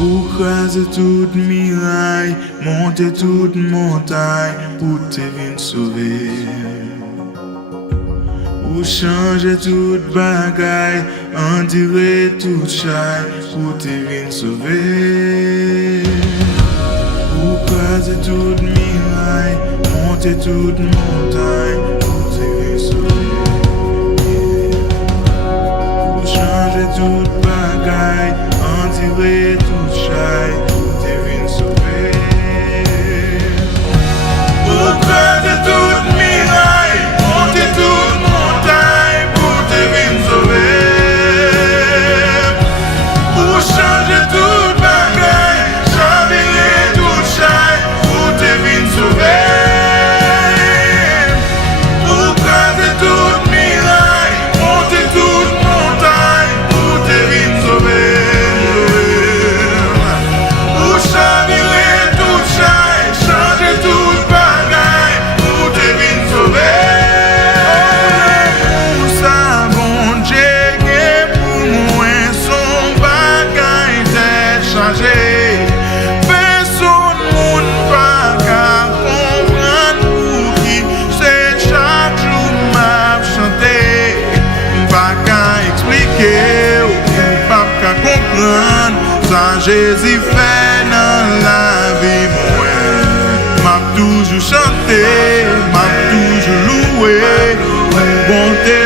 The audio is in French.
Ou craser toute miraille, monter toute montagne pour te venir sauver. Ou changer toute bagaille, endurer toute chaille pour te venir sauver. Ou craser toute miraille, monter toute montagne pour te venir sauver. Ou changer toute bagaille, endurer toute chaille pour te venir sauver. Ou craser toute miraille, monter toute montagne pour te venir sauver. Ou changer toute bagaille, chavirer toute chaille pour te venir sauver. Ou craser toute miraille, monter toute montagne pour te venir sauver. Ou chavirer toute chaille, changer toute bagaille pour te venir sauver. Ou ça bon Dieu pour moi son bagaille t'est changé. Personne moun pas qu'à comprendre pour qui c'est chaque jour m'a chanté. Pas qu'à expliquer ou pas qu'à comprendre ça Jésus fait dans la vie moi. M'a toujours chanté, m'a toujours loué, bonté